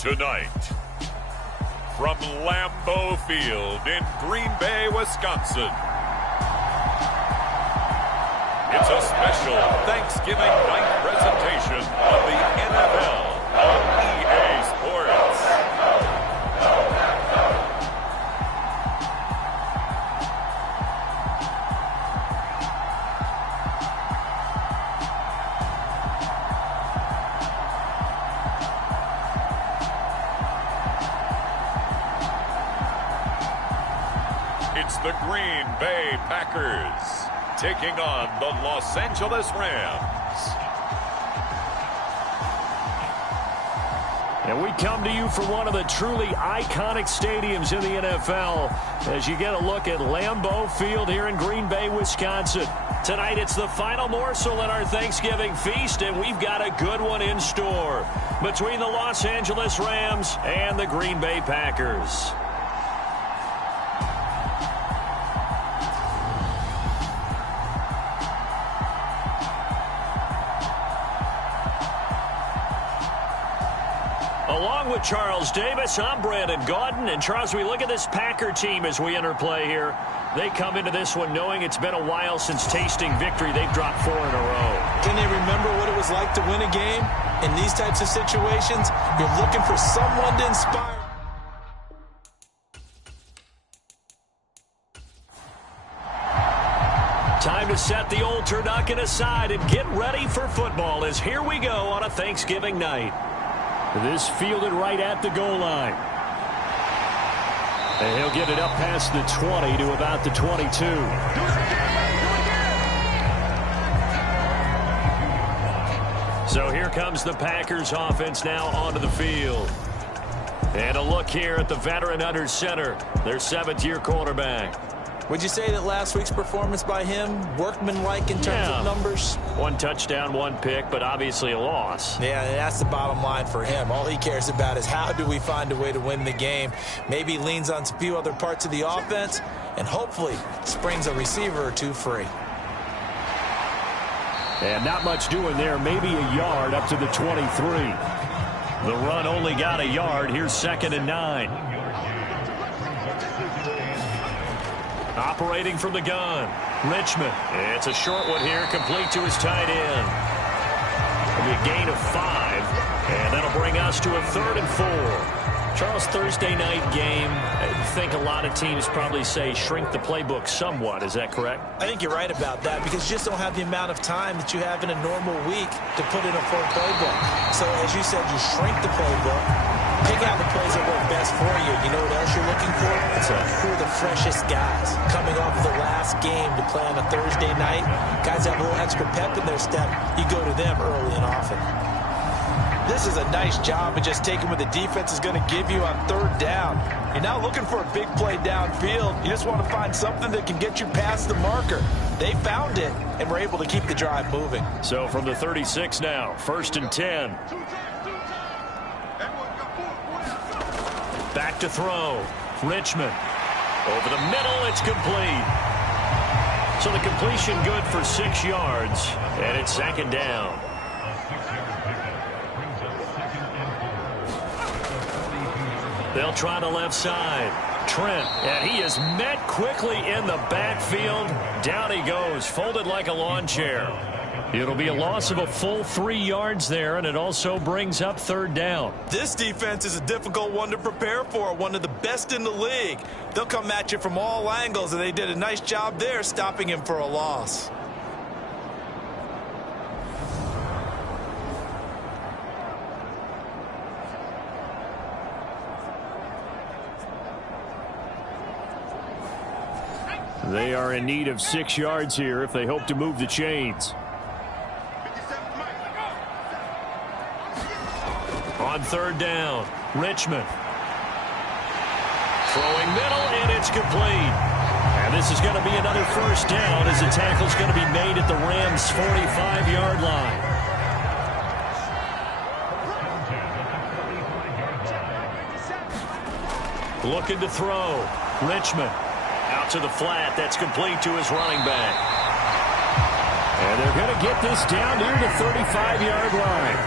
Tonight, from Lambeau Field in Green Bay, Wisconsin, it's a special Thanksgiving night presentation of the NFL on EA Sports. It's the Green Bay Packers taking on the Los Angeles Rams. And we come to you from one of the truly iconic stadiums in the NFL as you get a look at Lambeau Field here in Green Bay, Wisconsin. Tonight it's the final morsel in our Thanksgiving feast, and we've got a good one in store between the Los Angeles Rams and the Green Bay Packers. Along with Charles Davis, I'm Brandon Gaudin. And Charles, we look at this Packer team as we enter play here. They come into this one knowing it's been a while since tasting victory. They've dropped 4 in a row. Can they remember what it was like to win a game? In these types of situations, you're looking for someone to inspire. Time to set the old turducken aside and get ready for football as here we go on a Thanksgiving night. This fielded right at the goal line. And he'll get it up past the 20 to about the 22. So here comes the Packers offense now onto the field. And a look here at the veteran under center, their 7th-year quarterback. Would you say that last week's performance by him, workmanlike in terms of numbers? 1 touchdown, 1 pick, but obviously a loss. Yeah, that's the bottom line for him. All he cares about is how do we find a way to win the game. Maybe leans on a few other parts of the offense, and hopefully springs a receiver or 2 free. And not much doing there, maybe a yard up to the 23. The run only got a yard. Here's 2nd and 9. Operating from the gun, Richmond. It's a short one here, complete to his tight end. It'll be a gain of 5, and that'll bring us to a 3rd and 4. Charles, Thursday night game, I think a lot of teams probably say shrink the playbook somewhat. Is that correct? I think you're right about that because you just don't have the amount of time that you have in a normal week to put in a full playbook. So, as you said, you shrink the playbook. Pick out the plays that work best for you. You know what else you're looking for? Who are the freshest guys coming off of the last game to play on a Thursday night? Guys have a little extra pep in their step. You go to them early and often. This is a nice job of just taking what the defense is going to give you on 3rd down. You're not looking for a big play downfield. You just want to find something that can get you past the marker. They found it and were able to keep the drive moving. So from the 36 now, 1st and 10. Back to throw. Richmond. Over the middle, it's complete. So the completion good for 6 yards, and it's 2nd down. They'll try the left side. Trent, and he is met quickly in the backfield. Down he goes, folded like a lawn chair. It'll be a loss of a full 3 yards there, and it also brings up 3rd down. This defense is a difficult one to prepare for, one of the best in the league. They'll come at you from all angles, and they did a nice job there stopping him for a loss. They are in need of 6 yards here if they hope to move the chains. On 3rd down, Richmond. Throwing middle, and it's complete. And this is going to be another 1st down as the tackle's going to be made at the Rams' 45-yard line. Looking to throw. Richmond. Out to the flat. That's complete to his running back. And they're going to get this down near the 35-yard line.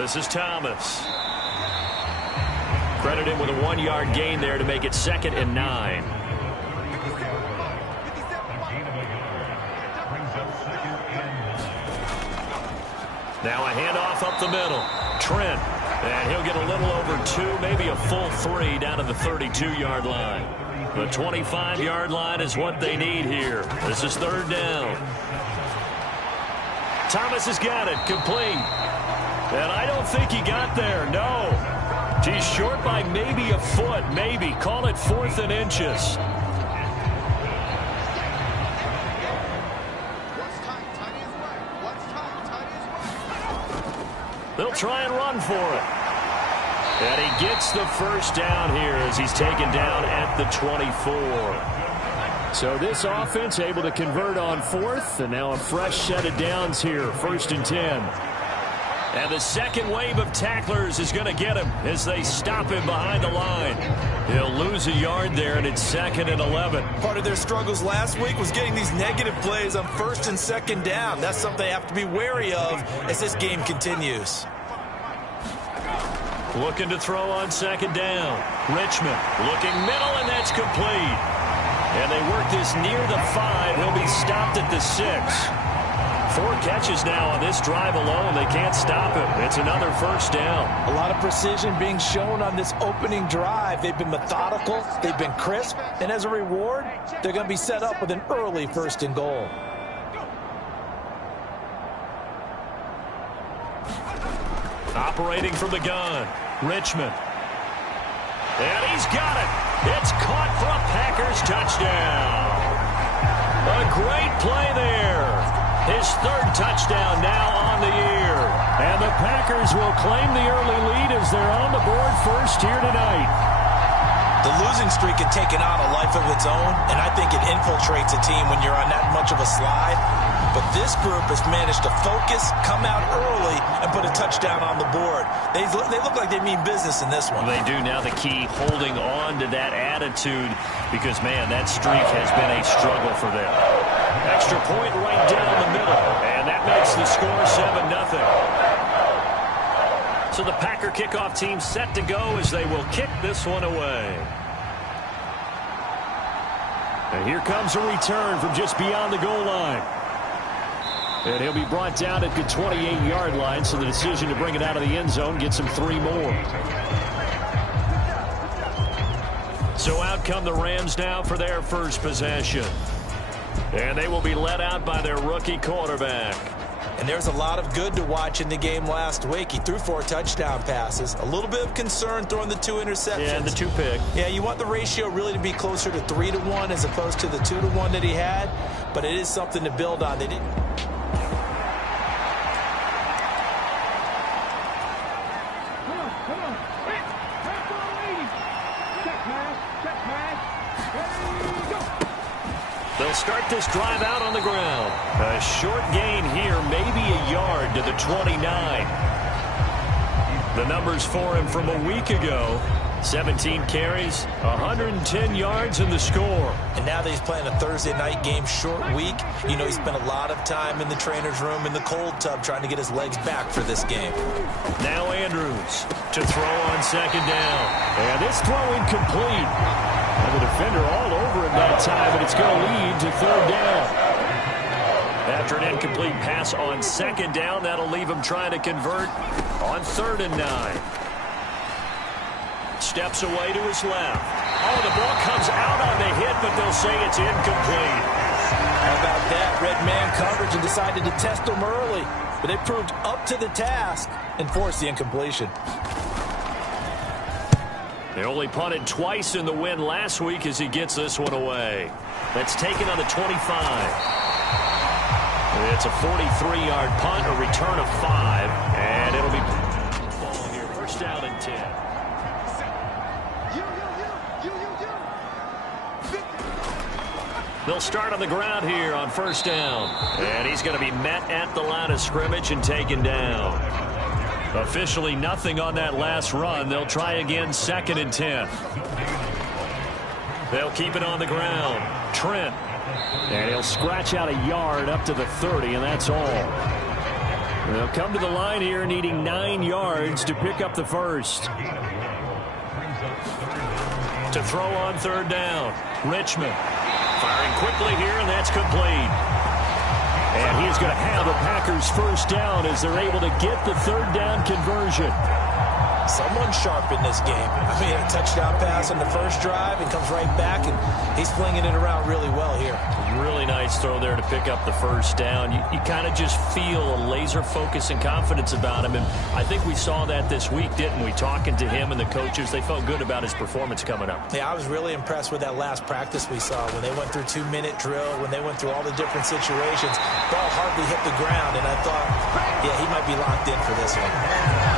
This is Thomas. Credit him with a 1-yard gain there to make it 2nd and 9. Now a handoff up the middle. Trent. And he'll get a little over 2, maybe a full 3 down to the 32-yard line. The 25-yard line is what they need here. This is 3rd down. Thomas has got it. Complete. And I don't think he got there. No. He's short by maybe a foot. Maybe. Call it 4th and inches. They'll try and run for it. And he gets the first down here as he's taken down at the 24. So this offense able to convert on 4th, and now a fresh set of downs here, 1st and 10. And the second wave of tacklers is going to get him as they stop him behind the line. He'll lose a yard there, and it's 2nd and 11. Part of their struggles last week was getting these negative plays on 1st and 2nd down. That's something they have to be wary of as this game continues. Looking to throw on 2nd down. Richmond looking middle, and that's complete. And they work this near the 5. He'll be stopped at the 6. 4 catches now on this drive alone. They can't stop him. It's another 1st down. A lot of precision being shown on this opening drive. They've been methodical. They've been crisp. And as a reward, they're going to be set up with an early 1st and goal. Operating from the gun, Richmond. And he's got it. It's caught for a Packers touchdown. A great play there. His 3rd touchdown now on the year. And the Packers will claim the early lead as they're on the board first here tonight. The losing streak had taken on a life of its own, and I think it infiltrates a team when you're on that much of a slide. But this group has managed to focus, come out early, and put a touchdown on the board. They look like they mean business in this one. They do. Now the key, holding on to that attitude, because, man, that streak has been a struggle for them. Extra point right down the middle, and that makes the score 7-0. So the Packer kickoff team set to go as they will kick this one away. And here comes a return from just beyond the goal line. And he'll be brought down at the 28-yard line, so the decision to bring it out of the end zone gets him 3 more. So out come the Rams now for their first possession. And they will be led out by their rookie quarterback. And there's a lot of good to watch in the game last week. He threw 4 touchdown passes. A little bit of concern throwing the 2 interceptions. Yeah, and the 2 pick. Yeah, you want the ratio really to be closer to 3-1 as opposed to the 2-1 that he had. But it is something to build on. They didn't. They'll start this drive out on the ground. A short gain here, maybe a yard to the 29. The numbers for him from a week ago. 17 carries, 110 yards in the score. And now that he's playing a Thursday night game, short week, you know he spent a lot of time in the trainer's room in the cold tub trying to get his legs back for this game. Now Andrews to throw on 2nd down. And this throw incomplete. And the defender all over him that time, but it's going to lead to 3rd down. After an incomplete pass on 2nd down, that'll leave him trying to convert on 3rd and 9. Steps away to his left. Oh, the ball comes out on the hit, but they'll say it's incomplete. How about that? Red man coverage and decided to test him early. But they proved up to the task and forced the incompletion. They only punted twice in the win last week as he gets this one away. That's taken on the 25. It's a 43-yard punt, a return of 5, and it'll be ball here. 1st down and 10. They'll start on the ground here on 1st down. And he's going to be met at the line of scrimmage and taken down. Officially nothing on that last run. They'll try again 2nd and 10. They'll keep it on the ground. Trent. And he'll scratch out a yard up to the 30, and that's all. They'll come to the line here needing 9 yards to pick up the first. To throw on third down. Richmond firing quickly here, and that's complete. And he's going to have the Packers first down as they're able to get the third down conversion. Someone sharp in this game. I mean, a touchdown pass on the first drive and comes right back, and he's flinging it around really well here. Really nice throw there to pick up the first down. You kind of just feel a laser focus and confidence about him, and I think we saw that this week, didn't we? Talking to him and the coaches, they felt good about his performance coming up. Yeah, I was really impressed with that last practice we saw when they went through 2-minute drill, when they went through all the different situations. Ball hardly hit the ground, and I thought, yeah, he might be locked in for this one.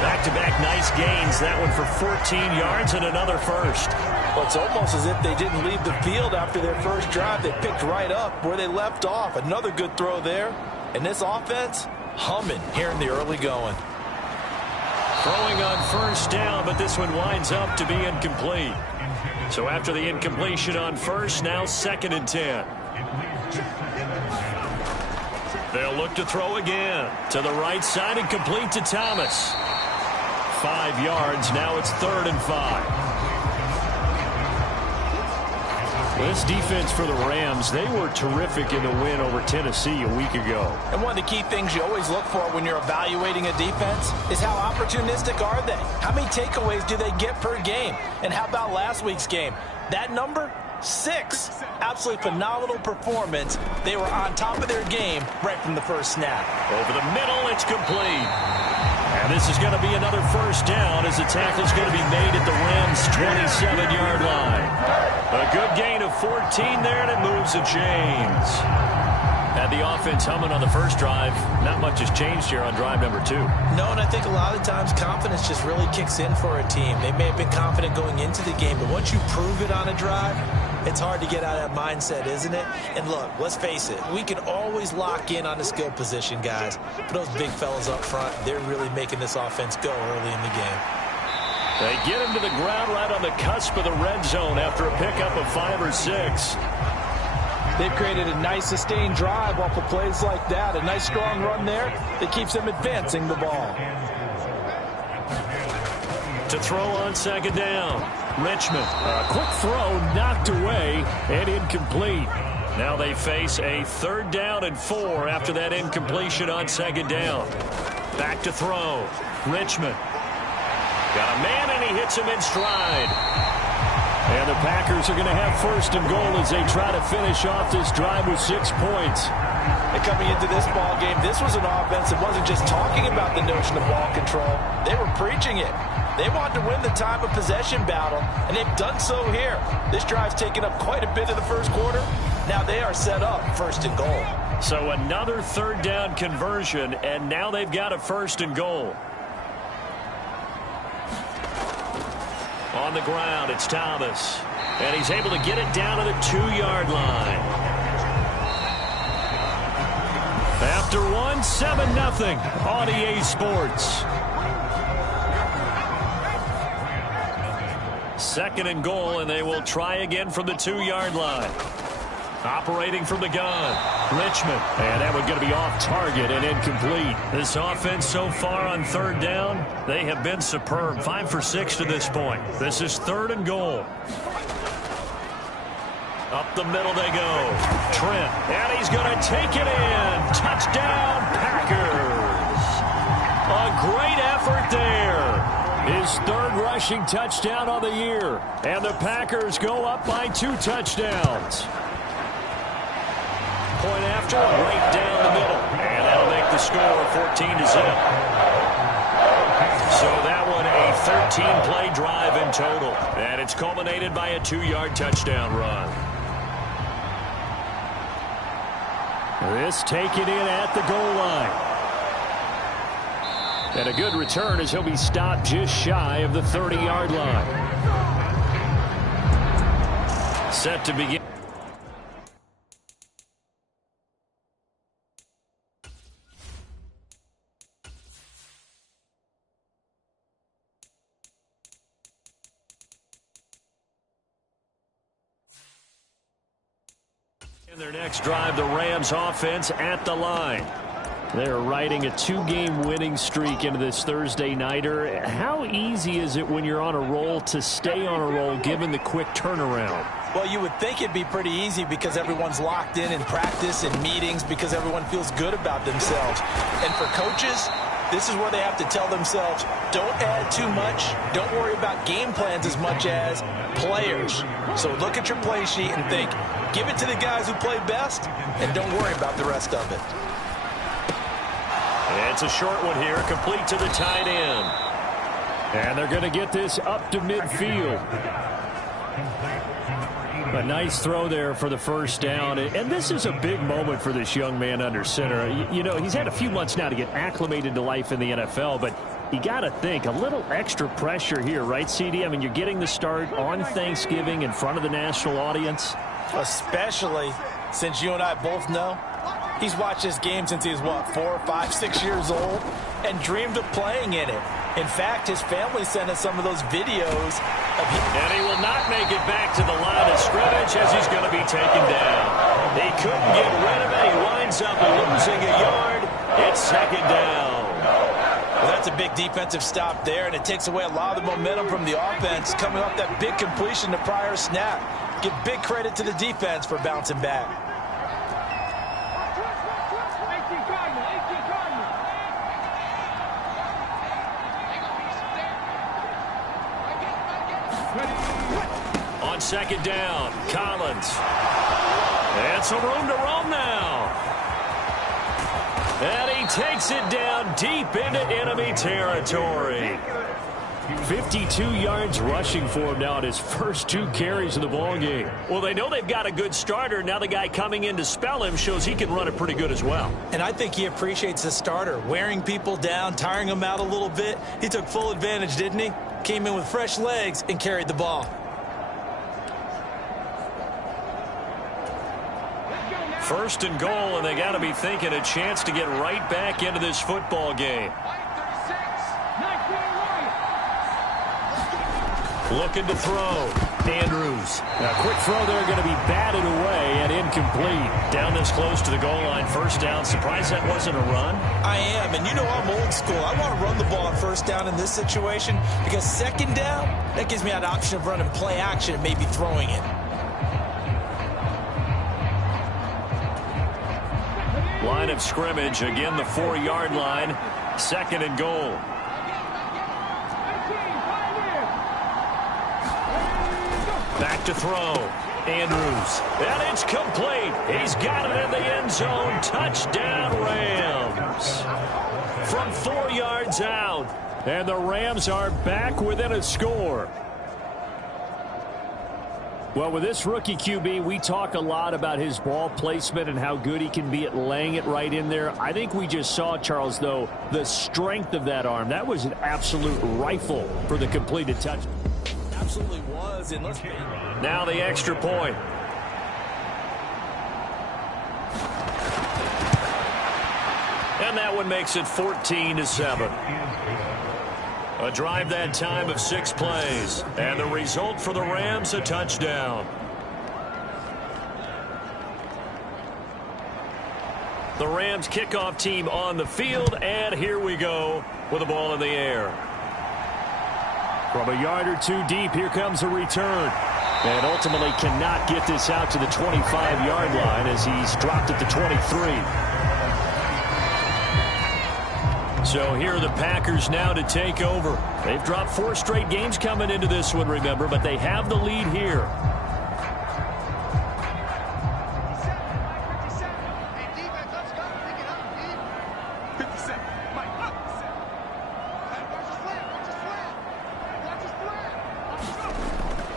Back-to-back nice gains. That one for 14 yards and another first. Well, it's almost as if they didn't leave the field after their first drive. They picked right up where they left off. Another good throw there. And this offense, humming here in the early going. Throwing on first down, but this one winds up to be incomplete. So after the incompletion on first, now 2nd and 10. They'll look to throw again. To the right side and complete to Thomas. 5 yards. Now it's 3rd and 5. This defense for the Rams, they were terrific in the win over Tennessee a week ago. And one of the key things you always look for when you're evaluating a defense is how opportunistic are they? How many takeaways do they get per game? And how about last week's game? That number? 6. Absolutely phenomenal performance. They were on top of their game right from the first snap. Over the middle, it's complete. And this is going to be another first down as the tackle's going to be made at the Rams' 27-yard line. A good gain of 14 there, and it moves the chains. Had the offense humming on the first drive. Not much has changed here on drive number 2. No, and I think a lot of times confidence just really kicks in for a team. They may have been confident going into the game, but once you prove it on a drive, it's hard to get out of that mindset, isn't it? And look, let's face it, we can always lock in on the skill position, guys. But those big fellas up front, they're really making this offense go early in the game. They get him to the ground right on the cusp of the red zone after a pickup of 5 or 6. They've created a nice sustained drive off of plays like that. A nice strong run there that keeps them advancing the ball. To throw on 2nd down. Richmond, a quick throw knocked away and incomplete. Now they face a 3rd down and 4 after that incompletion on 2nd down. Back to throw. Richmond. Got a man and he hits him in stride. And the Packers are going to have 1st and goal as they try to finish off this drive with 6 points. And coming into this ball game, this was an offense that wasn't just talking about the notion of ball control. They were preaching it. They wanted to win the time of possession battle, and they've done so here. This drive's taken up quite a bit of the first quarter. Now they are set up 1st and goal. So another 3rd down conversion, and now they've got a 1st and goal. On the ground, it's Thomas. And he's able to get it down to the 2-yard line. After one, 7-0 on EA Sports. 2nd and goal, and they will try again from the 2-yard line. Operating from the gun, Richmond. And that one's going to be off target and incomplete. This offense so far on 3rd down, they have been superb. 5 for 6 to this point. This is 3rd and goal. Up the middle they go. Trent, and he's going to take it in. Touchdown, Packers. A great effort there. His 3rd rushing touchdown on the year. And the Packers go up by 2 touchdowns. Point after, right down the middle. And that'll make the score 14-0. So that one a 13-play drive in total. And it's culminated by a 2-yard touchdown run. This taken in at the goal line. And a good return as he'll be stopped just shy of the 30-yard line. Set to begin. In their next drive, the Rams offense at the line. They're riding a two-game winning streak into this Thursday nighter. How easy is it when you're on a roll to stay on a roll given the quick turnaround? Well, you would think it'd be pretty easy because everyone's locked in practice and meetings because everyone feels good about themselves. And for coaches, this is where they have to tell themselves, don't add too much. Don't worry about game plans as much as players. So look at your play sheet and think, give it to the guys who play best and don't worry about the rest of it. It's a short one here, complete to the tight end. And they're going to get this up to midfield. A nice throw there for the first down. And this is a big moment for this young man under center. You know, he's had a few months now to get acclimated to life in the NFL, but you got to think, a little extra pressure here, right, CD? I mean, you're getting the start on Thanksgiving in front of the national audience. Especially since you and I both know he's watched this game since he was, what, 4, 5, 6 years old and dreamed of playing in it. In fact, his family sent us some of those videos of him. And he will not make it back to the line of scrimmage as he's going to be taken down. He couldn't get rid of it. He winds up losing a yard. It's second down. Well, that's a big defensive stop there, and it takes away a lot of the momentum from the offense coming off that big completion the prior snap. Give big credit to the defense for bouncing back. On second down, Collins. And some room to roam now. And he takes it down deep into enemy territory. 52 yards rushing for him now at his first 2 carries of the ballgame. Well, they know they've got a good starter. Now the guy coming in to spell him shows he can run it pretty good as well. And I think he appreciates the starter, wearing people down, tiring them out a little bit. He took full advantage, didn't he? Came in with fresh legs and carried the ball. First and goal, and they got to be thinking a chance to get right back into this football game. Looking to throw. Andrews. A quick throw there, going to be batted away and incomplete. Down this close to the goal line. First down. Surprised that wasn't a run? I am, and you know I'm old school. I want to run the ball on first down in this situation because second down, that gives me an option of running play action and maybe throwing it. Line of scrimmage. Again, the 4-yard line. Second and goal. Back to throw. Andrews. And it's complete. He's got it in the end zone. Touchdown, Rams. From 4 yards out. And the Rams are back within a score. Well, with this rookie QB, we talk a lot about his ball placement and how good he can be at laying it right in there. I think we just saw, Charles, though, the strength of that arm. That was an absolute rifle for the completed touchdown. Absolutely was. And now the extra point. And that one makes it 14-7. A drive that time of 6 plays. And the result for the Rams, a touchdown. The Rams kickoff team on the field. And here we go with the ball in the air. From a yard or 2 deep, here comes a return. And ultimately cannot get this out to the 25-yard line as he's dropped at the 23. So here are the Packers now to take over. They've dropped 4 straight games coming into this one, remember, but they have the lead here.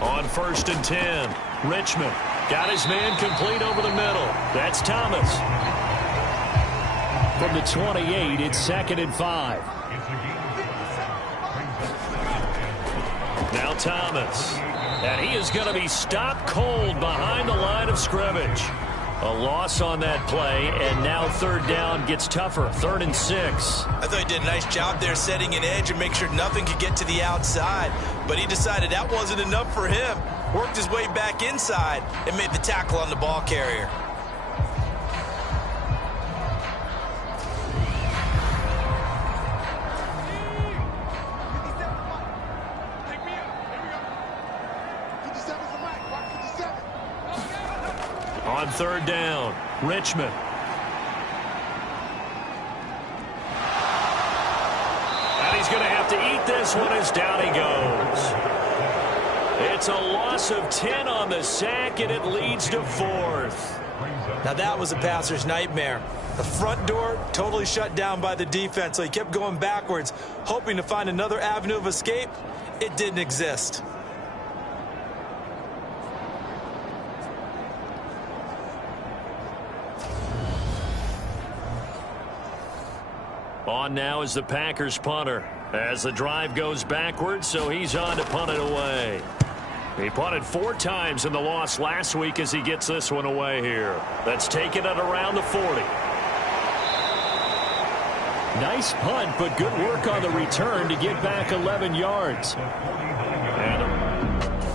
On 1st and 10, Richmond got his man complete over the middle. That's Thomas. From the 28, it's 2nd and 5. Now Thomas. And he is going to be stopped cold behind the line of scrimmage. A loss on that play, and now 3rd down gets tougher. 3rd and 6. I thought he did a nice job there setting an edge and make sure nothing could get to the outside. But he decided that wasn't enough for him. Worked his way back inside and made the tackle on the ball carrier. on third down. Richmond. And he's going to have to eat this one as down he goes. It's a loss of 10 on the sack, and it leads to fourth. Now that was a passer's nightmare. The front door totally shut down by the defense, so he kept going backwards, hoping to find another avenue of escape. It didn't exist. On now is the Packers punter as the drive goes backwards, so he's on to punt it away. He punted 4 times in the loss last week as he gets this one away here. That's taken at around the 40. Nice punt, but good work on the return to get back 11 yards. And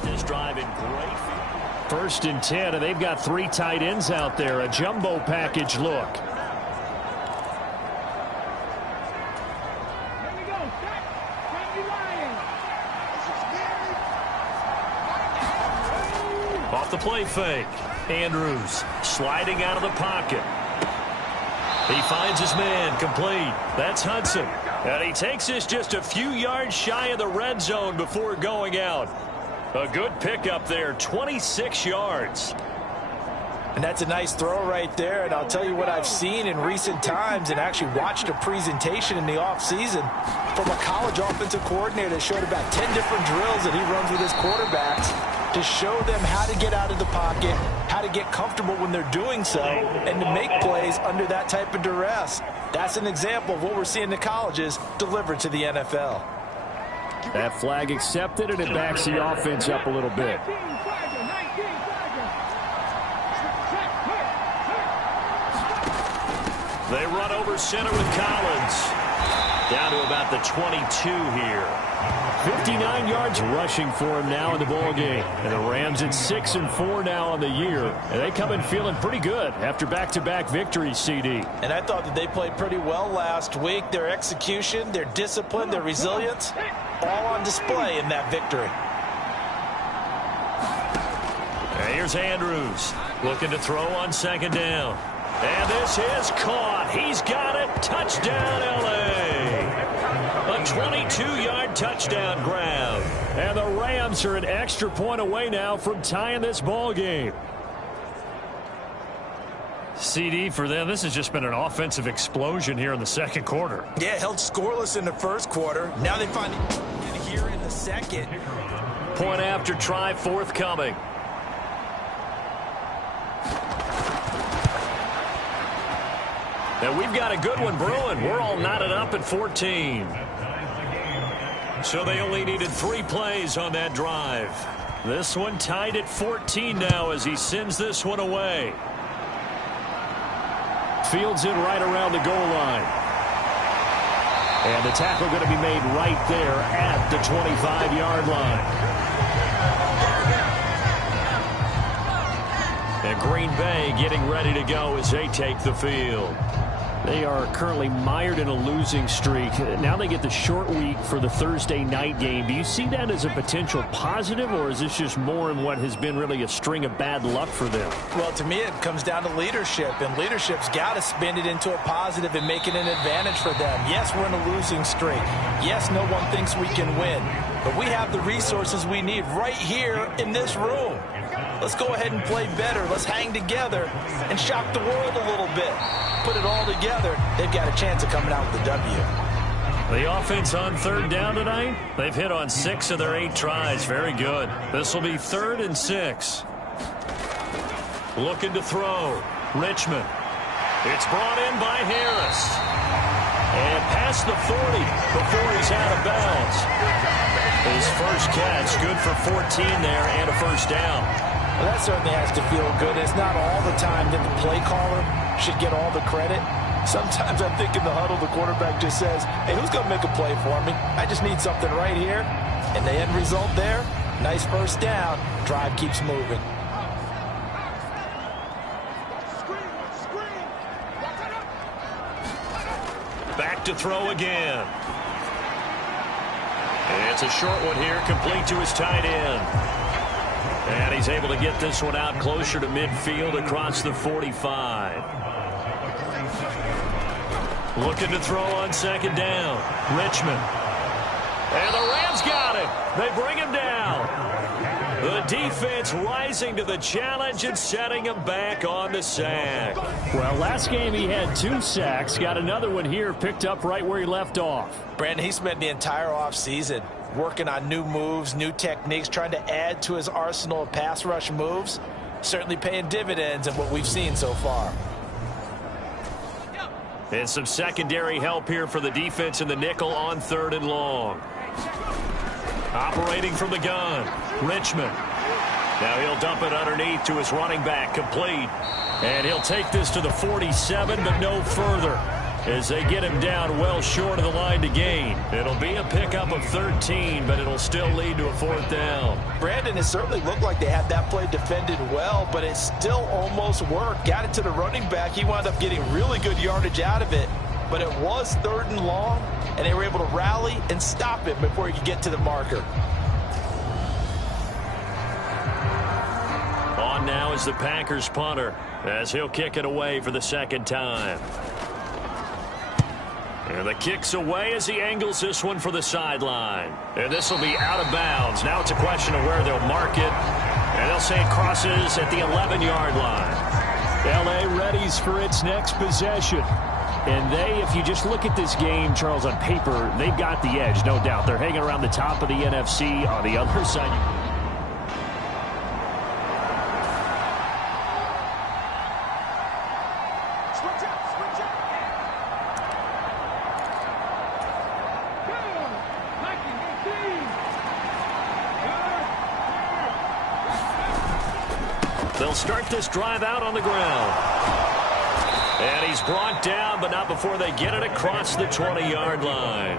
this drive in great field. 1st and 10, and they've got 3 tight ends out there. A jumbo package look. Off the play fake. Andrews sliding out of the pocket. He finds his man, complete. That's Hudson. And he takes this just a few yards shy of the red zone before going out. A good pickup there, 26 yards. And that's a nice throw right there. And I'll tell you what I've seen in recent times and actually watched a presentation in the offseason from a college offensive coordinator that showed about 10 different drills that he runs with his quarterbacks to show them how to get out of the pocket, how to get comfortable when they're doing so, and to make plays under that type of duress. That's an example of what we're seeing the colleges delivered to the NFL. That flag accepted, and it backs the offense up a little bit. They run over center with Collins. Down to about the 22 here. 59 yards rushing for him now in the ball game. And the Rams at 6-4 now on the year. And they come in feeling pretty good after back-to-back victories, CD. And I thought that they played pretty well last week. Their execution, their discipline, their resilience, all on display in that victory. And here's Andrews looking to throw on 2nd down. And this is caught. He's got it. Touchdown, L.A. A 22-yard touchdown grab. And the Rams are an extra point away now from tying this ball game. CD, for them, this has just been an offensive explosion here in the 2nd quarter. Yeah, held scoreless in the 1st quarter. Now they find it here in the 2nd. Point after try forthcoming. And we've got a good one brewing. We're all knotted up at 14. So they only needed 3 plays on that drive. This one tied at 14 now as he sends this one away. Fields it right around the goal line. And the tackle going to be made right there at the 25-yard line. And Green Bay getting ready to go as they take the field. They are currently mired in a losing streak. Now they get the short week for the Thursday night game. Do you see that as a potential positive, or is this just more in what has been really a string of bad luck for them? Well, to me, it comes down to leadership, and leadership's got to spin it into a positive and make it an advantage for them. Yes, we're in a losing streak. Yes, no one thinks we can win, but we have the resources we need right here in this room. Let's go ahead and play better. Let's hang together and shock the world a little bit. Put it all together, they've got a chance of coming out with the W. The offense on 3rd down tonight, they've hit on 6 of their 8 tries. Very good. This will be 3rd and 6. Looking to throw. Richmond. It's brought in by Harris. And past the 40 before he's out of bounds. His first catch, good for 14 there and a 1st down. Well, that certainly has to feel good. It's not all the time that the play caller should get all the credit. Sometimes I think in the huddle, the quarterback just says, hey, who's going to make a play for me? I just need something right here. And the end result there, nice 1st down. Drive keeps moving. Back to throw again. It's a short one here, complete to his tight end. And he's able to get this one out closer to midfield across the 45. Looking to throw on second down. Richmond. And the Rams got him. They bring him down. The defense rising to the challenge and setting him back on the sack. Well, last game he had 2 sacks. Got another one here, picked up right where he left off. Brandon, he spent the entire offseason working on new moves, new techniques, trying to add to his arsenal of pass rush moves. Certainly paying dividends in what we've seen so far. And some secondary help here for the defense in the nickel on 3rd and long. Operating from the gun, Richmond. Now he'll dump it underneath to his running back, complete. And he'll take this to the 47, but no further, as they get him down well short of the line to gain. It'll be a pickup of 13, but it'll still lead to a 4th down. Brandon, it certainly looked like they had that play defended well, but it still almost worked. Got it to the running back. He wound up getting really good yardage out of it, but it was 3rd and long, and they were able to rally and stop it before he could get to the marker. On now is the Packers punter, as he'll kick it away for the 2nd time. And the kick's away as he angles this one for the sideline. And this will be out of bounds. Now it's a question of where they'll mark it. And they'll say it crosses at the 11-yard line. L.A. readies for its next possession. And they, if you just look at this game, Charles, on paper, they've got the edge, no doubt. They're hanging around the top of the NFC. On the other side, they'll start this drive out on the ground. And he's brought down, but not before they get it across the 20-yard line.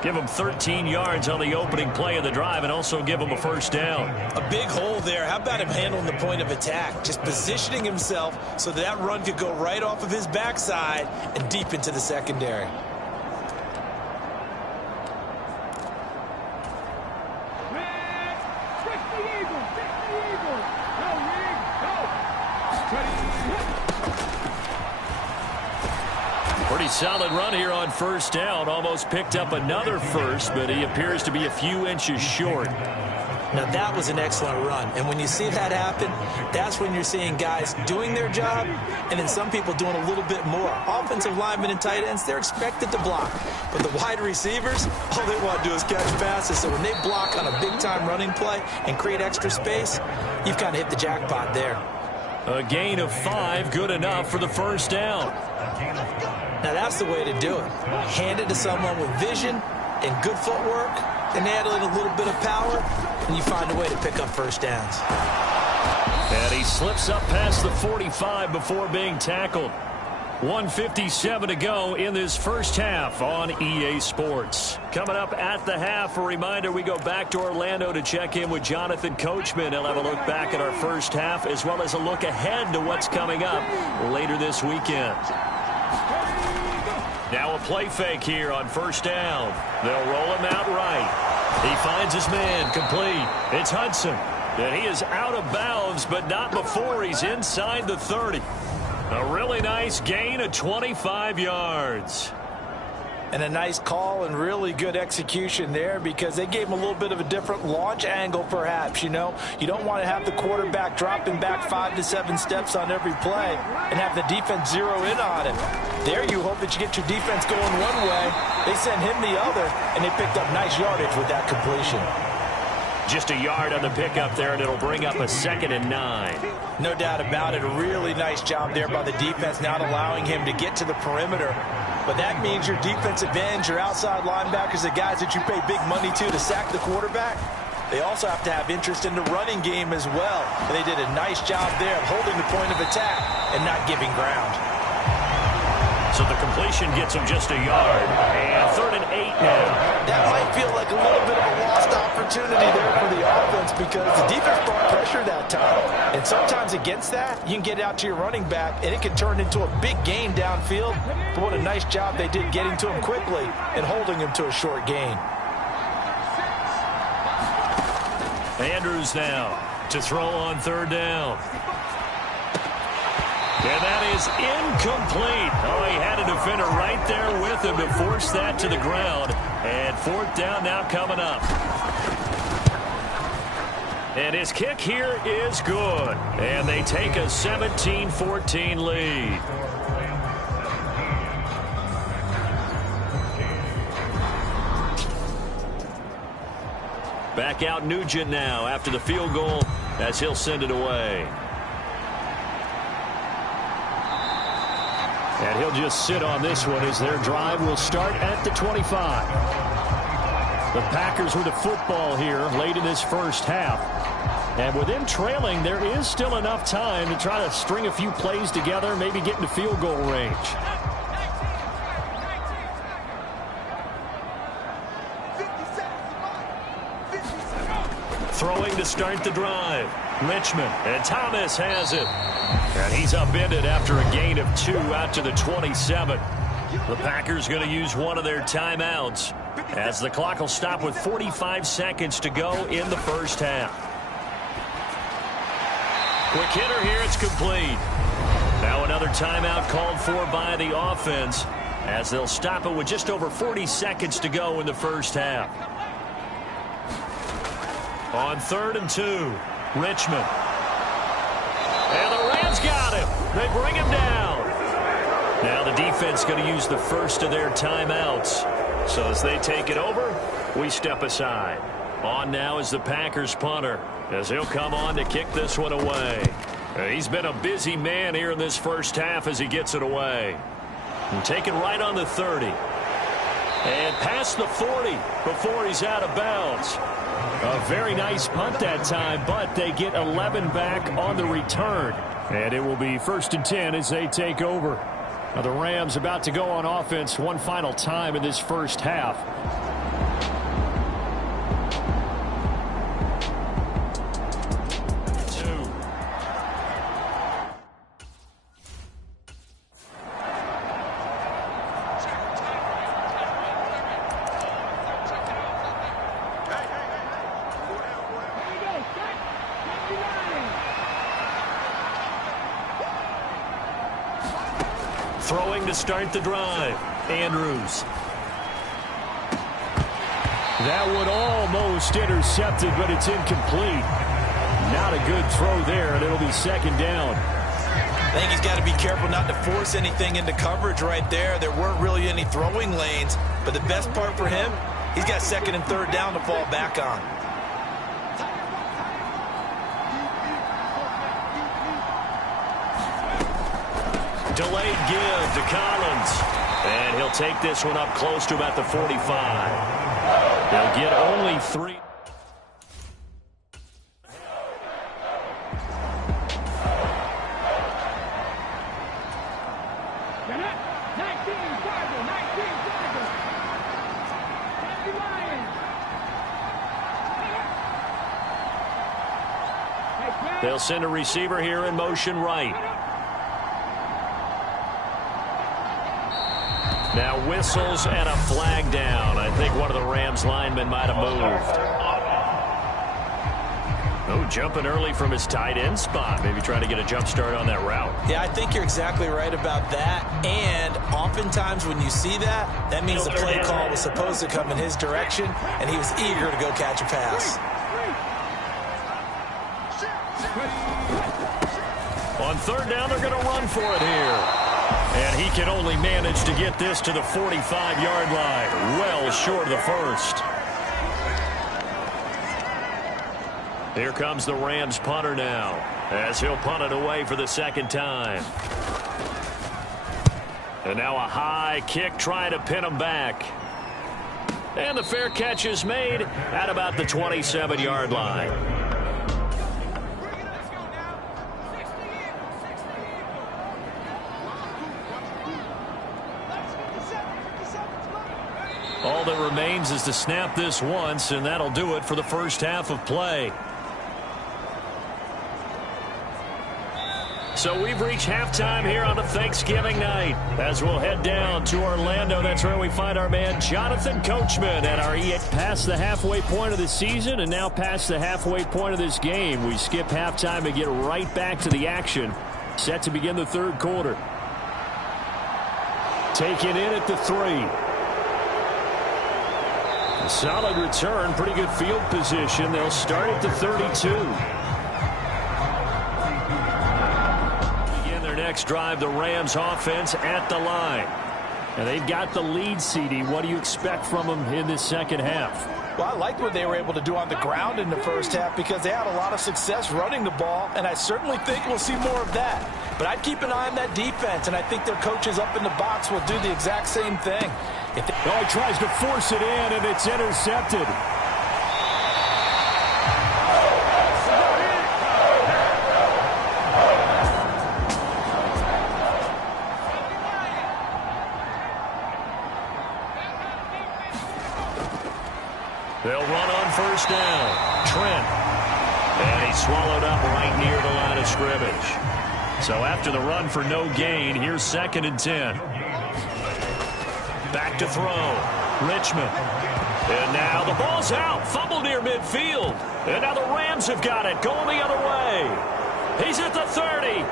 Give him 13 yards on the opening play of the drive and also give him a 1st down. A big hole there. How about him handling the point of attack? Just positioning himself so that run could go right off of his backside and deep into the secondary. Pretty solid run here on 1st down. Almost picked up another first, but he appears to be a few inches short. Now that was an excellent run, and when you see that happen, that's when you're seeing guys doing their job and then some people doing a little bit more. Offensive linemen and tight ends, they're expected to block, but the wide receivers, all they want to do is catch passes. So when they block on a big-time running play and create extra space, you've kind of hit the jackpot there. A gain of 5, good enough for the 1st down. Now that's the way to do it. Hand it to someone with vision and good footwork, and add in a little bit of power, and you find a way to pick up 1st downs. And he slips up past the 45 before being tackled. 1:57 to go in this 1st half on EA Sports. Coming up at the half, a reminder, we go back to Orlando to check in with Jonathan Coachman. He'll have a look back at our 1st half as well as a look ahead to what's coming up later this weekend. Now a play fake here on 1st down. They'll roll him out right. He finds his man, complete. It's Hudson. And he is out of bounds, but not before he's inside the 30. A really nice gain of 25 yards. And a nice call and really good execution there because they gave him a little bit of a different launch angle perhaps, you know. You don't want to have the quarterback dropping back 5 to 7 steps on every play and have the defense zero in on him. There you hope that you get your defense going one way. They send him the other, and they picked up nice yardage with that completion. Just a yard on the pickup there, and it'll bring up a 2nd and 9. No doubt about it. A really nice job there by the defense, not allowing him to get to the perimeter. But that means your defensive ends, your outside linebackers, the guys that you pay big money to sack the quarterback, they also have to have interest in the running game as well. And they did a nice job there of holding the point of attack and not giving ground. So the completion gets him just a yard. And 3rd and 8 now. That might feel like a little bit of a lost opportunity there for the offense because the defense brought pressure that time. And sometimes against that, you can get out to your running back, and it can turn into a big gain downfield. But what a nice job they did getting to him quickly and holding him to a short gain. Andrews now to throw on third down. And that is incomplete. Oh, he had a defender right there with him to force that to the ground. And fourth down now coming up. And his kick here is good. And they take a 17-14 lead. Back out Nugent now after the field goal as he'll send it away. And he'll just sit on this one as their drive will start at the 25. The Packers with the football here late in this first half. And with them trailing, there is still enough time to try to string a few plays together, maybe get into field goal range. Throwing to start the drive. Richmond, and Thomas has it. And he's upended after a gain of 2 out to the 27. The Packers going to use one of their timeouts as the clock will stop with 45 seconds to go in the first half. Quick hitter here, it's complete. Now another timeout called for by the offense as they'll stop it with just over 40 seconds to go in the first half. On 3rd and 2, Richmond. And the Rams got him. They bring him down. Now the defense going to use the first of their timeouts. So as they take it over, we step aside. On now is the Packers punter as he'll come on to kick this one away. He's been a busy man here in this first half as he gets it away. And taken right on the 30. And past the 40 before he's out of bounds. A very nice punt that time, but they get 11 back on the return. And it will be 1st and 10 as they take over. Now the Rams about to go on offense one final time in this first half. Throwing to start the drive. Andrews. That one almost intercepted, but it's incomplete. Not a good throw there, and it'll be 2nd down. I think he's got to be careful not to force anything into coverage right there. There weren't really any throwing lanes, but the best part for him, he's got 2nd and 3rd down to fall back on. Delayed give to Collins. And he'll take this one up close to about the 45. They'll get only 3. They'll send a receiver here in motion right. Now whistles and a flag down. I think one of the Rams linemen might have moved. Oh, jumping early from his tight end spot. Maybe trying to get a jump start on that route. Yeah, I think you're exactly right about that. And oftentimes when you see that, that means the play call was supposed to come in his direction, and he was eager to go catch a pass. On 3rd down, they're going to run for it here. And he can only manage to get this to the 45-yard line. Well short of the first. Here comes the Rams punter now as he'll punt it away for the 2nd time. And now a high kick trying to pin him back. And the fair catch is made at about the 27-yard line. All that remains is to snap this once, and that'll do it for the first half of play. So we've reached halftime here on a Thanksgiving night. As we'll head down to Orlando, that's where we find our man Jonathan Coachman at our EA. Past the halfway point of the season and now past the halfway point of this game. We skip halftime and get right back to the action. Set to begin the third quarter. Taken in at the 3. A solid return, pretty good field position. They'll start at the 32. Next drive, the Rams offense at the line. And they've got the lead, CD. What do you expect from them in this second half? Well, I liked what they were able to do on the ground in the first half because they had a lot of success running the ball, and I certainly think we'll see more of that. But I'd keep an eye on that defense, and I think their coaches up in the box will do the exact same thing. He tries to force it in, and it's intercepted. They'll run on first down. Trent. And he's swallowed up right near the line of scrimmage. So after the run for no gain, here's 2nd and 10. Back to throw. Richmond. And now the ball's out. Fumble near midfield. And now the Rams have got it. Going the other way. He's at the 30.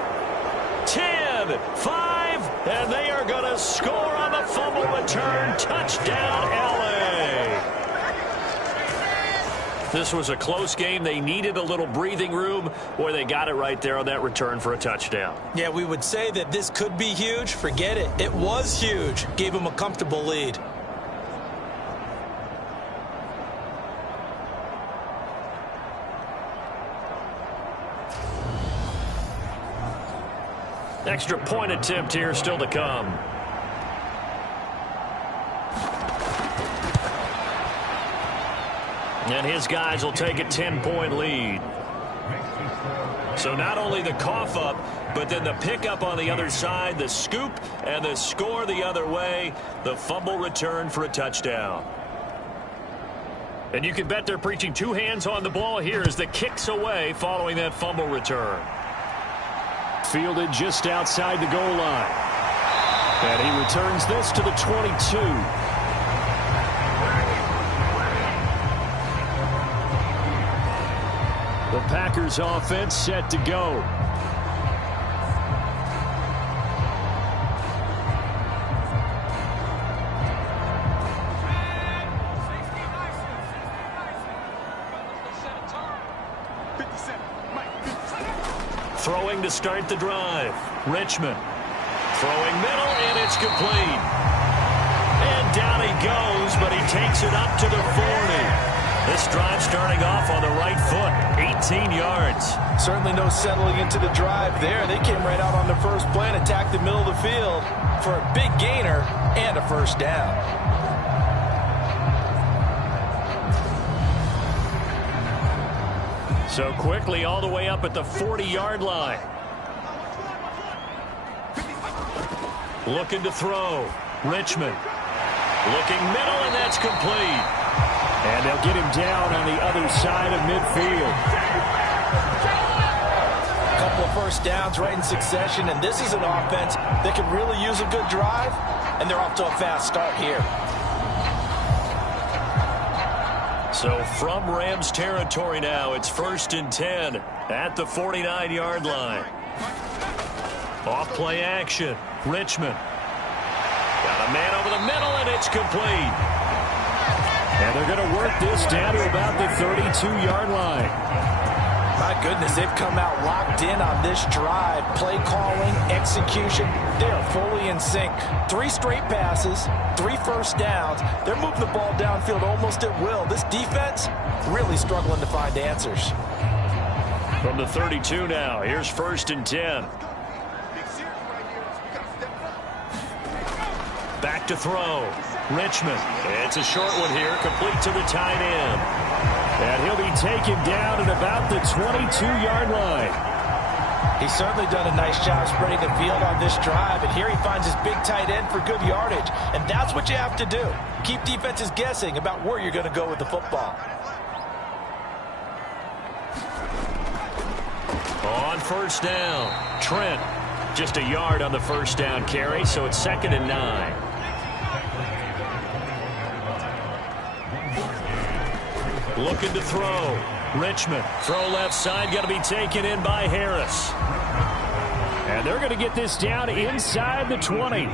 10. 5. And they are going to score on the fumble return. Touchdown, LA. This was a close game. They needed a little breathing room. Boy, they got it right there on that return for a touchdown. Yeah, we would say that this could be huge. Forget it. It was huge. Gave them a comfortable lead. Extra point attempt here still to come. And his guys will take a 10-point lead. So not only the cough up, but then the pickup on the other side, the scoop, and the score the other way, the fumble return for a touchdown. And you can bet they're preaching 2 hands on the ball here as the kick's away following that fumble return. Fielded just outside the goal line. And he returns this to the 22. The Packers offense set to go. Throwing to start the drive. Richmond. Throwing middle, and it's complete. And down he goes, but he takes it up to the 40. This drive starting off on the right foot, 18 yards. Certainly no settling into the drive there. They came right out on the first play and attacked the middle of the field for a big gainer and a first down. So quickly all the way up at the 40-yard line. Looking to throw. Richmond. Looking middle, and that's complete. And they'll get him down on the other side of midfield. A couple of first downs right in succession, and this is an offense that can really use a good drive, and they're off to a fast start here. So from Rams territory now, it's 1st and 10 at the 49-yard line. Off play action. Richmond. Got a man over the middle, and it's complete. And they're going to work this down to about the 32-yard line. My goodness, they've come out locked in on this drive. Play calling, execution, they are fully in sync. 3 straight passes, 3 first downs. They're moving the ball downfield almost at will. This defense really struggling to find answers. From the 32 now, here's 1st and 10. Back to throw. Richmond. It's a short one here, complete to the tight end. And he'll be taken down at about the 22-yard line. He's certainly done a nice job spreading the field on this drive, and here he finds his big tight end for good yardage. And that's what you have to do. Keep defenses guessing about where you're going to go with the football. On first down, Trent. Just a yard on the first down carry, so it's 2nd and 9. Looking to throw. Richmond. Throw left side, got to be taken in by Harris. And they're going to get this down inside the 20.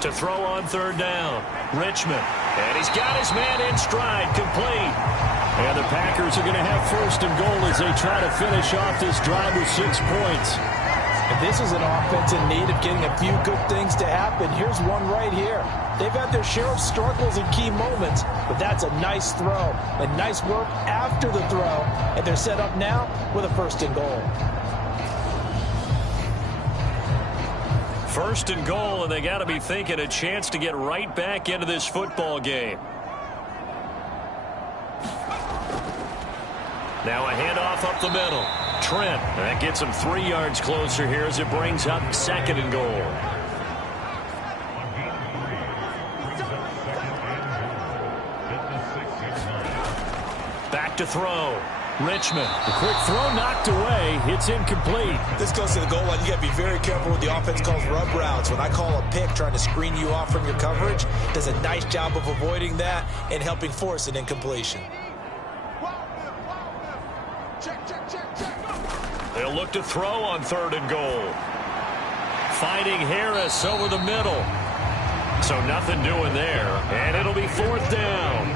To throw on 3rd down, Richmond. And he's got his man in stride, complete. And the Packers are going to have 1st and goal as they try to finish off this drive with 6 points. And this is an offense in need of getting a few good things to happen. Here's one right here. They've had their share of struggles in key moments, but that's a nice throw and nice work after the throw. And they're set up now with a 1st and goal. 1st and goal, and they got to be thinking a chance to get right back into this football game. Now a handoff up the middle. Trent. That gets him 3 yards closer here as it brings up 2nd and goal. Back to throw. Richmond. The quick throw knocked away. It's incomplete. This goes to the goal line. You got to be very careful with the offense calls rub routes. When I call a pick trying to screen you off from your coverage, does a nice job of avoiding that and helping force an incompletion. They'll look to throw on 3rd and goal. Finding Harris over the middle. So nothing doing there. And it'll be 4th down.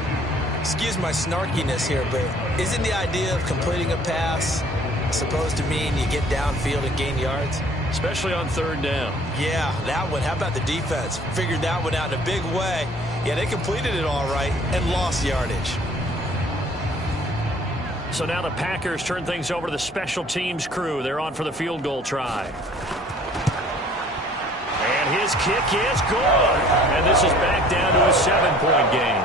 Excuse my snarkiness here, but isn't the idea of completing a pass supposed to mean you get downfield and gain yards? Especially on 3rd down. Yeah, that one. How about the defense? Figured that one out in a big way. Yeah, they completed it all right and lost yardage. So now the Packers turn things over to the special teams crew. They're on for the field goal try. And his kick is good. And this is back down to a 7-point game.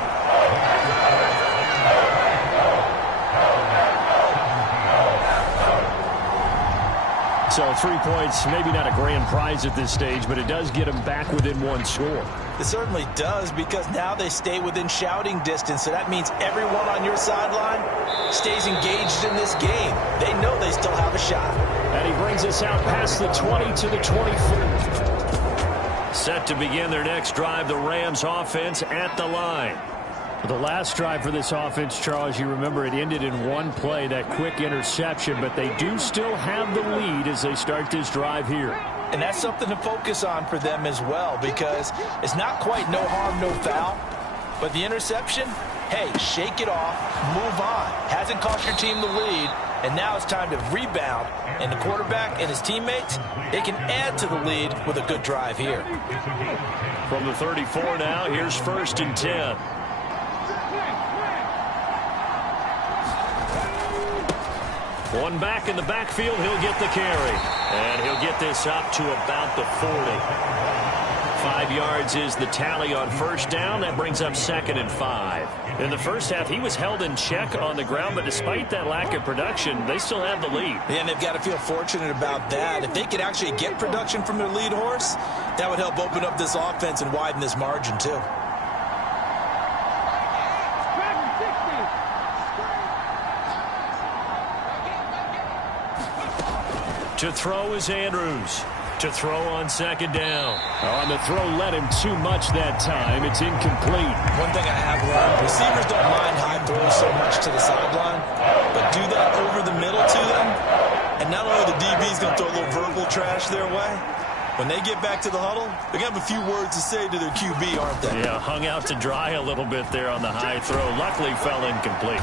So 3 points, maybe not a grand prize at this stage, but it does get them back within 1 score. It certainly does, because now they stay within shouting distance. So that means everyone on your sideline stays engaged in this game. They know they still have a shot. And he brings us out past the 20 to the 24. Set to begin their next drive, the Rams offense at the line. The last drive for this offense, Charles, you remember it ended in 1 play, that quick interception, but they do still have the lead as they start this drive here. And that's something to focus on for them as well, because it's not quite no harm, no foul. But the interception, hey, shake it off, move on. Hasn't cost your team the lead, and now it's time to rebound. And the quarterback and his teammates, they can add to the lead with a good drive here. From the 34 now, here's 1st and 10. One back in the backfield, he'll get the carry. And he'll get this up to about the 40. 5 yards is the tally on 1st down. That brings up 2nd and 5. In the first half, he was held in check on the ground, but despite that lack of production, they still have the lead. And they've got to feel fortunate about that. If they could actually get production from their lead horse, that would help open up this offense and widen this margin too. To throw is Andrews. To throw on 2nd down. On the throw, let him too much that time. It's incomplete. One thing I have learned, receivers don't mind high throws so much to the sideline, but do that over the middle to them, and not only the DB's going to throw a little verbal trash their way, when they get back to the huddle, they're going to have a few words to say to their QB, aren't they? Yeah, hung out to dry a little bit there on the high throw. Luckily fell incomplete.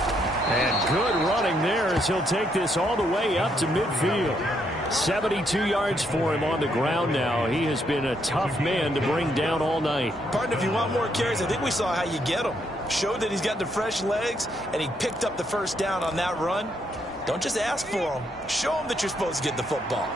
And good running there as he'll take this all the way up to midfield. 72 yards for him on the ground now. He has been a tough man to bring down all night. Partner, if you want more carries, I think we saw how you get them. Showed that he's got the fresh legs, and he picked up the 1st down on that run. Don't just ask for them. Show them that you're supposed to get the football.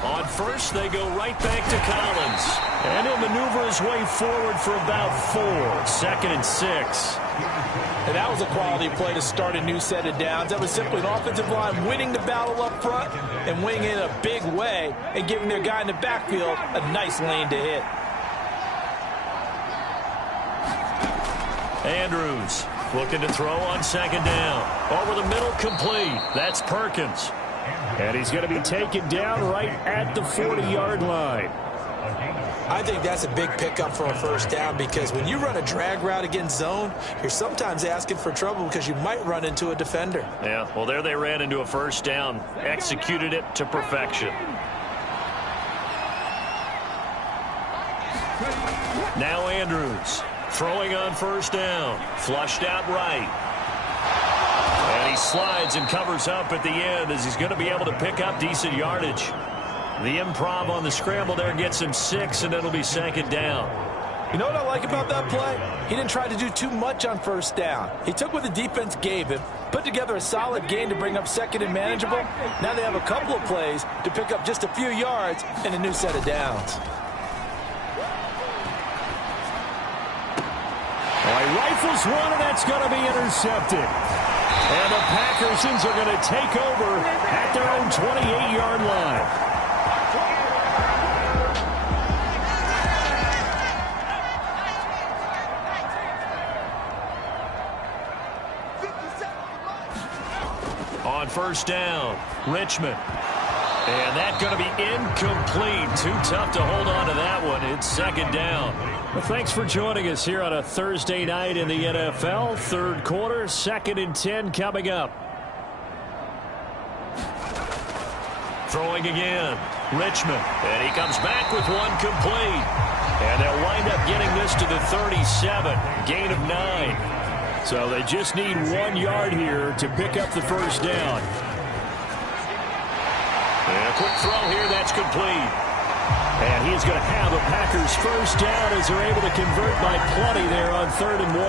On 1st, they go right back to Collins. And he'll maneuver his way forward for about 4. 2nd and 6. And that was a quality play to start a new set of downs. That was simply an offensive line winning the battle up front and winning it in a big way and giving their guy in the backfield a nice lane to hit. Andrews looking to throw on second down. Over the middle, complete. That's Perkins. And he's going to be taken down right at the 40-yard line. I think that's a big pickup for a first down because when you run a drag route against zone, you're sometimes asking for trouble because you might run into a defender. Yeah, well, there they ran into a first down, executed it to perfection. Now Andrews throwing on first down, flushed out right. And he slides and covers up at the end as he's going to be able to pick up decent yardage. The improv on the scramble there gets him 6, and it'll be second down. You know what I like about that play? He didn't try to do too much on first down. He took what the defense gave him, put together a solid game to bring up second and manageable. Now they have a couple of plays to pick up just a few yards and a new set of downs. He rifles one, and that's going to be intercepted. And the Packersons are going to take over at their own 28-yard line. On first down, Richmond. And that's going to be incomplete. Too tough to hold on to that one. It's second down. Well, thanks for joining us here on a Thursday night in the NFL. Third quarter, 2nd and 10 coming up. Throwing again, Richmond. And he comes back with one complete. And they'll wind up getting this to the 37. Gain of 9. So they just need 1 yard here to pick up the first down. And a quick throw here, that's complete. And he's going to have a Packers first down as they're able to convert by plenty there on 3rd and 1.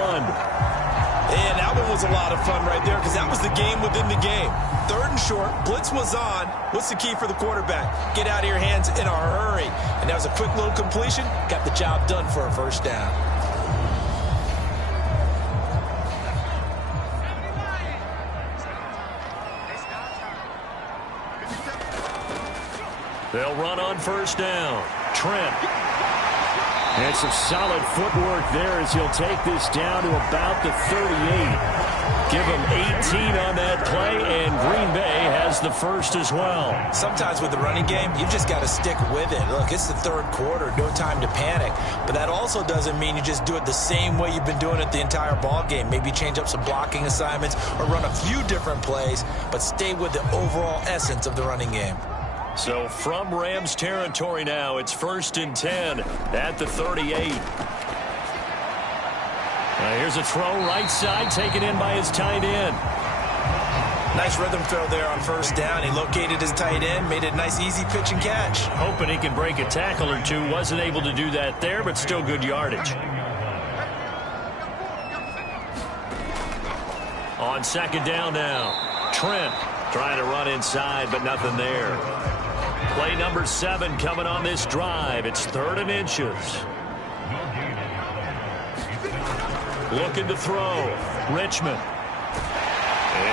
And that one was a lot of fun right there because that was the game within the game. 3rd and short, blitz was on. What's the key for the quarterback? Get out of your hands in a hurry. And that was a quick little completion. Got the job done for a first down. They'll run on first down. Trent. And some solid footwork there as he'll take this down to about the 38. Give him 18 on that play, and Green Bay has the first as well. Sometimes with the running game, you've just got to stick with it. Look, it's the 3rd quarter, no time to panic. But that also doesn't mean you just do it the same way you've been doing it the entire ball game. Maybe change up some blocking assignments or run a few different plays, but stay with the overall essence of the running game. So from Rams territory now, it's 1st and 10 at the 38. Here's a throw right side taken in by his tight end. Nice rhythm throw there on first down. He located his tight end, made it a nice easy pitch and catch. Hoping he can break a tackle or two. Wasn't able to do that there, but still good yardage. On second down now, Trent trying to run inside, but nothing there. Play number 7 coming on this drive. It's 3rd and inches. Looking to throw. Richmond.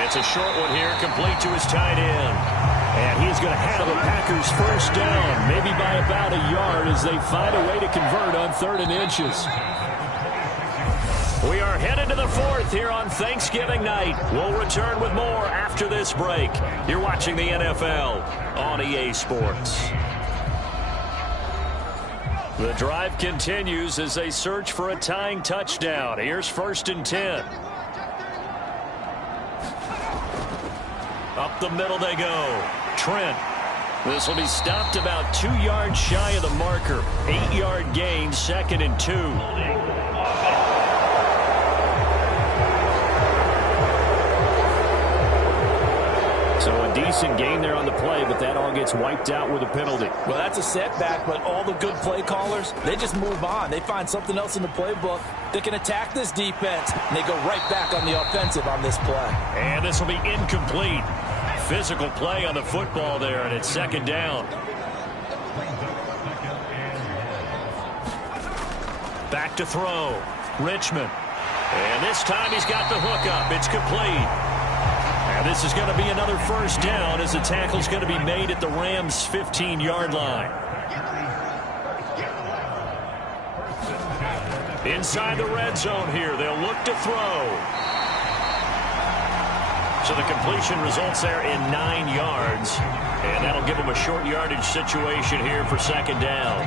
It's a short one here, complete to his tight end. And he's going to have a Packers first down, maybe by about a yard as they find a way to convert on 3rd and inches. We are headed to the 4th here on Thanksgiving night. We'll return with more after this break. You're watching the NFL on EA Sports. The drive continues as they search for a tying touchdown. Here's 1st and 10. Up the middle they go. Trent. This will be stopped about 2 yards shy of the marker. 8-yard gain, 2nd and 2. So a decent gain there on the play, but that all gets wiped out with a penalty. Well, that's a setback, but all the good play callers, they just move on. They find something else in the playbook. They can attack this defense, and they go right back on the offensive on this play. And this will be incomplete. Physical play on the football there, and it's 2nd down. Back to throw. Richmond. And this time he's got the hook up. It's complete. And this is going to be another first down as the tackle's going to be made at the Rams' 15-yard line. Inside the red zone here, they'll look to throw. So the completion results there in 9 yards. And that'll give them a short yardage situation here for second down.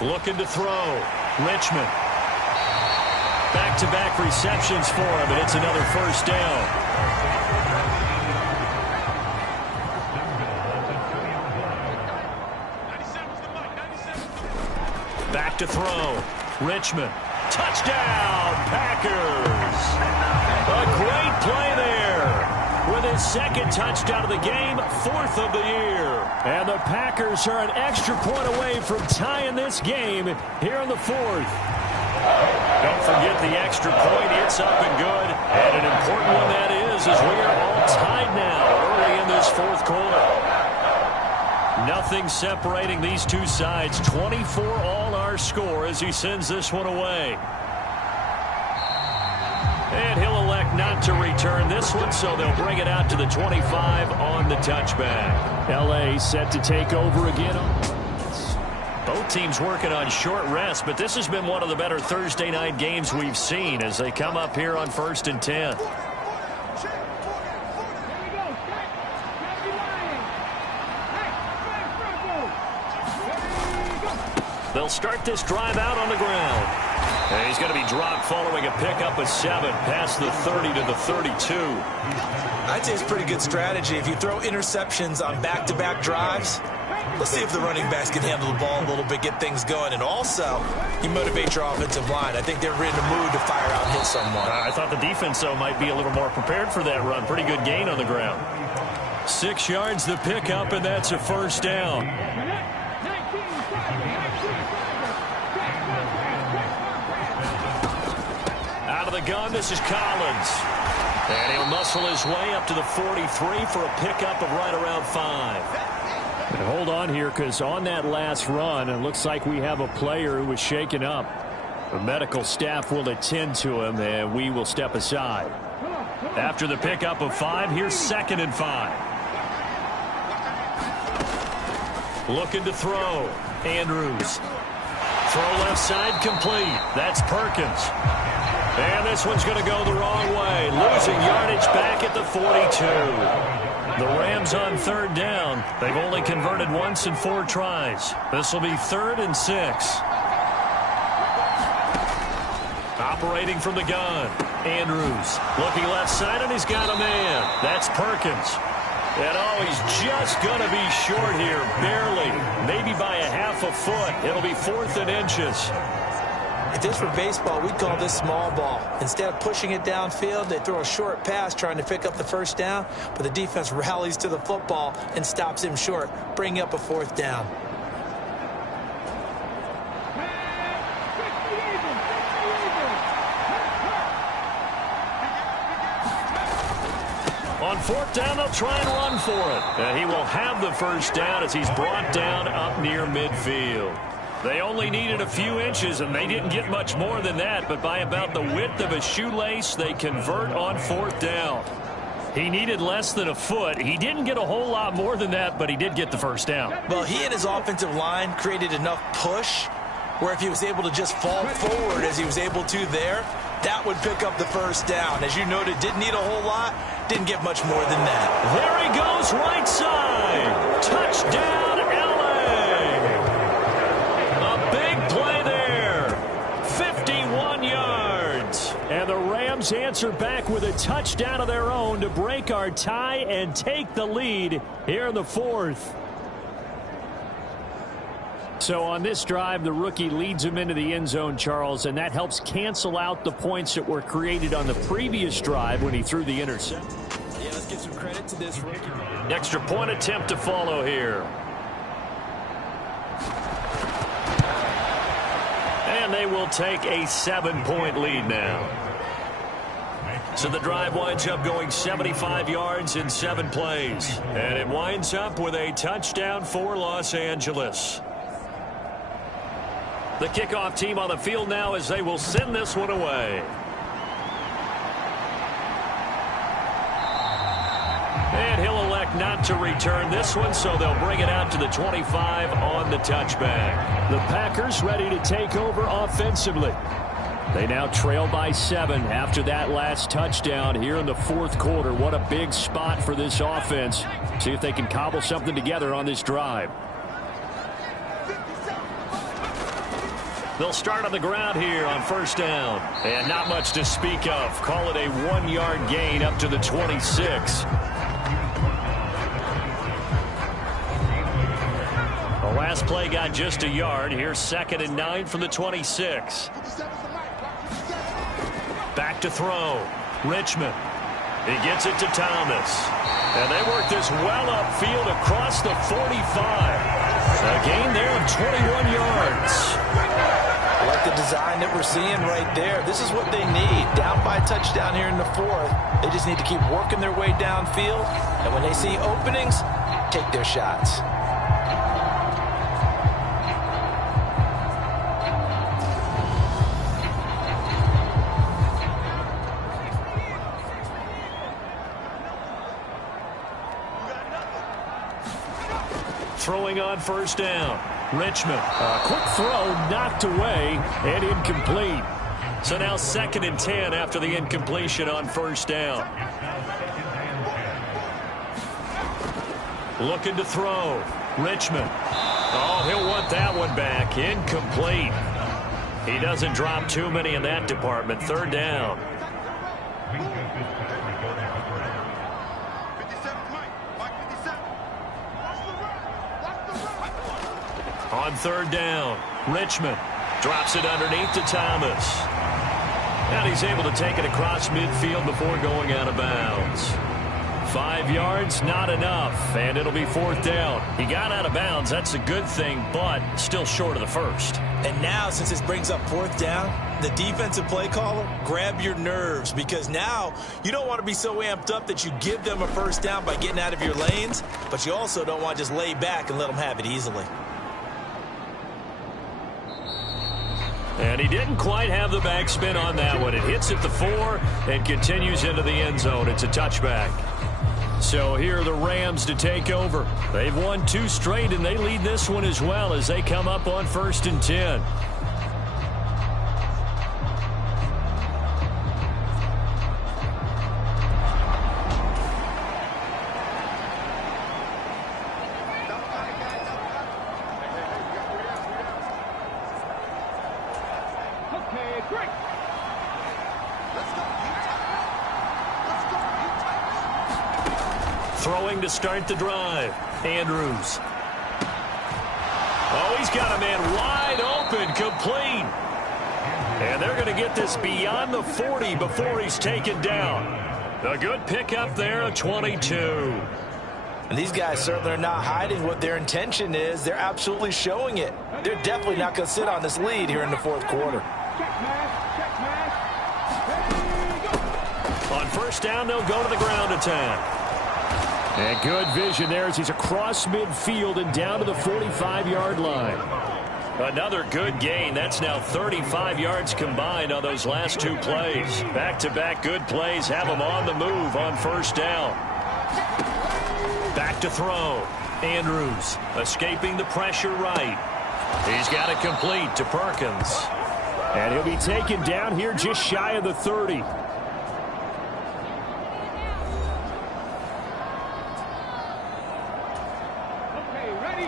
Looking to throw. Richmond. Back-to-back receptions for him, and it's another first down. Back to throw. Richmond. Touchdown, Packers. A great play there. With his second touchdown of the game, 4th of the year. And the Packers are an extra point away from tying this game here in the 4th. Don't forget the extra point. It's up and good. And an important one that is, as we are all tied now early in this 4th quarter. Nothing separating these two sides. 24 all our score as he sends this one away. And he'll elect not to return this one, so they'll bring it out to the 25 on the touchback. L.A. set to take over again. Both teams working on short rest, but this has been one of the better Thursday night games we've seen as they come up here on 1st and 10. They'll start this drive out on the ground. And he's going to be dropped following a pickup of 7 past the 30 to the 32. I'd say it's a pretty good strategy. If you throw interceptions on back-to-back drives, let's see if the running backs can handle the ball a little bit, get things going. And also, you motivate your offensive line. I think they're in the mood to fire out and hit someone. I thought the defense, though, might be a little more prepared for that run. Pretty good gain on the ground. 6 yards the pickup, and that's a first down. Out of the gun, this is Collins. And he'll muscle his way up to the 43 for a pickup of right around 5. And hold on here, because on that last run, it looks like we have a player who was shaken up. The medical staff will attend to him, and we will step aside. After the pickup of 5, here's 2nd and 5. Looking to throw. Andrews. Throw left side complete. That's Perkins. And this one's going to go the wrong way. Losing yardage back at the 42. The Rams on 3rd down. They've only converted once in 4 tries. This will be 3rd and 6. Operating from the gun. Andrews looking left side, and he's got a man. That's Perkins. And he's just going to be short here, barely. Maybe by a half a foot. It'll be 4th and inches. If this were baseball, we'd call this small ball. Instead of pushing it downfield, they throw a short pass trying to pick up the first down, but the defense rallies to the football and stops him short, bringing up a 4th down. On 4th down, they'll try and run for it. And he will have the first down as he's brought down up near midfield. They only needed a few inches, and they didn't get much more than that, but by about the width of a shoelace, they convert on 4th down. He needed less than a foot. He didn't get a whole lot more than that, but he did get the first down. Well, he and his offensive line created enough push where if he was able to just fall forward as he was able to there, that would pick up the first down. As you noted, didn't need a whole lot, didn't get much more than that. There he goes, right side. Touchdown, L.A. A big play there. 51 yards. And the Rams answer back with a touchdown of their own to break our tie and take the lead here in the 4th. So on this drive, the rookie leads him into the end zone, Charles, and that helps cancel out the points that were created on the previous drive when he threw the interception. Yeah, let's give some credit to this rookie. Extra point attempt to follow here. And they will take a 7-point lead now. So the drive winds up going 75 yards in 7 plays. And it winds up with a touchdown for Los Angeles. The kickoff team on the field now as they will send this one away. And he'll elect not to return this one, so they'll bring it out to the 25 on the touchback. The Packers ready to take over offensively. They now trail by 7 after that last touchdown here in the 4th quarter. What a big spot for this offense. See if they can cobble something together on this drive. They'll start on the ground here on 1st down. And not much to speak of. Call it a 1-yard gain up to the 26. The last play got just a yard. Here's 2nd and 9 from the 26. Back to throw. Richmond. He gets it to Thomas. And they work this well upfield across the 45. A gain there of 21 yards. I like the design that we're seeing right there. This is what they need. Down by a touchdown here in the 4th. They just need to keep working their way downfield. And when they see openings, take their shots. Throwing on 1st down. Richmond. A quick throw knocked away and incomplete. So now 2nd and 10 after the incompletion on 1st down. Looking to throw. Richmond. Oh, he'll want that one back. Incomplete. He doesn't drop too many in that department. 3rd down. On 3rd down, Richmond drops it underneath to Thomas. And he's able to take it across midfield before going out of bounds. 5 yards, not enough, and it'll be 4th down. He got out of bounds, that's a good thing, but still short of the 1st. And now, since this brings up 4th down, the defensive play caller, grab your nerves, because now you don't want to be so amped up that you give them a 1st down by getting out of your lanes, but you also don't want to just lay back and let them have it easily. And he didn't quite have the backspin on that one. It hits at the 4 and continues into the end zone. It's a touchback. So here are the Rams to take over. They've won 2 straight, and they lead this one as well as they come up on 1st and 10. Throwing to start the drive. Andrews. Oh, he's got a man wide open, complete. And they're going to get this beyond the 40 before he's taken down. A good pickup there, a 22. And these guys certainly are not hiding what their intention is. They're absolutely showing it. They're definitely not going to sit on this lead here in the 4th quarter. On 1st down, they'll go to the ground attack. And good vision there as he's across midfield and down to the 45-yard line. Another good gain. That's now 35 yards combined on those last 2 plays. Back-to-back good plays have him on the move on 1st down. Back to throw. Andrews escaping the pressure right. He's got it complete to Perkins. And he'll be taken down here just shy of the 30.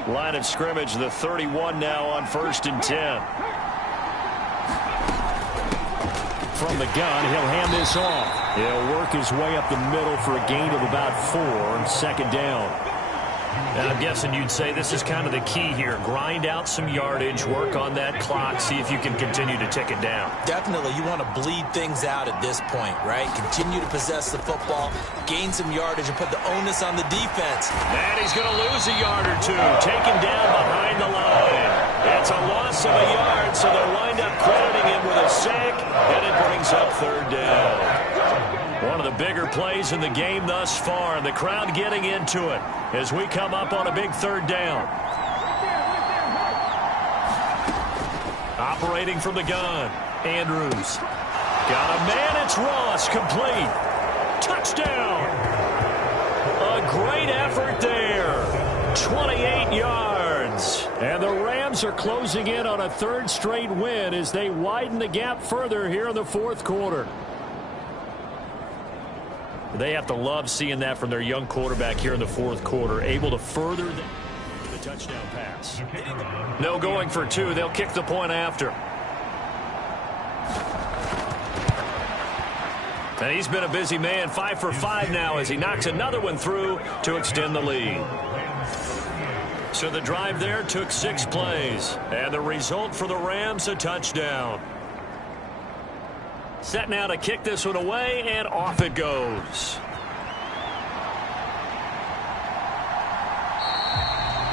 Line of scrimmage, the 31 now on 1st and 10. From the gun, he'll hand this off. He'll work his way up the middle for a gain of about 4 on 2nd down. And I'm guessing you'd say this is kind of the key here. Grind out some yardage, work on that clock, see if you can continue to tick it down. Definitely, you want to bleed things out at this point, right? Continue to possess the football, gain some yardage, and put the onus on the defense. And he's going to lose a yard or 2, taken down behind the line. It's a loss of a yard, so they'll wind up crediting him with a sack, and it brings up 3rd down. of the bigger plays in the game thus far, and the crowd getting into it as we come up on a big third down. Operating from the gun, Andrews. Got a man, it's Ross, complete. Touchdown. A great effort there. 28 yards. And the Rams are closing in on a third straight win as they widen the gap further here in the fourth quarter. They have to love seeing that from their young quarterback here in the fourth quarter, able to further the touchdown pass. No going for two. They'll kick the point after. And he's been a busy man, 5 for 5 now as he knocks another one through to extend the lead. So the drive there took 6 plays. And the result for the Rams, a touchdown. Set now to kick this one away, and off it goes.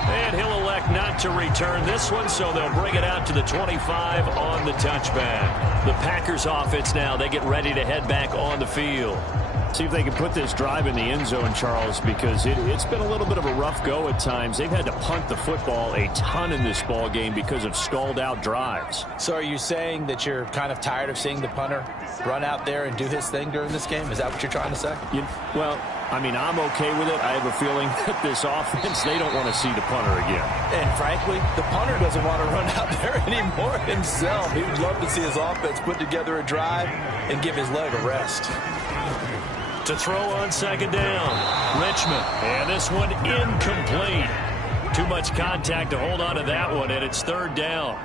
And he'll elect not to return this one, so they'll bring it out to the 25 on the touchback. The Packers offense now, they get ready to head back on the field. See if they can put this drive in the end zone, Charles, because it's been a little bit of a rough go at times. They've had to punt the football a ton in this ball game because of stalled-out drives. So are you saying that you're kind of tired of seeing the punter run out there and do his thing during this game? Is that what you're trying to say? Well, I mean, I'm okay with it. I have a feeling that this offense, they don't want to see the punter again. And frankly, the punter doesn't want to run out there anymore himself. He would love to see his offense put together a drive and give his leg a rest. To throw on second down, Richmond. And this one incomplete. Too much contact to hold on to that one, and it's third down.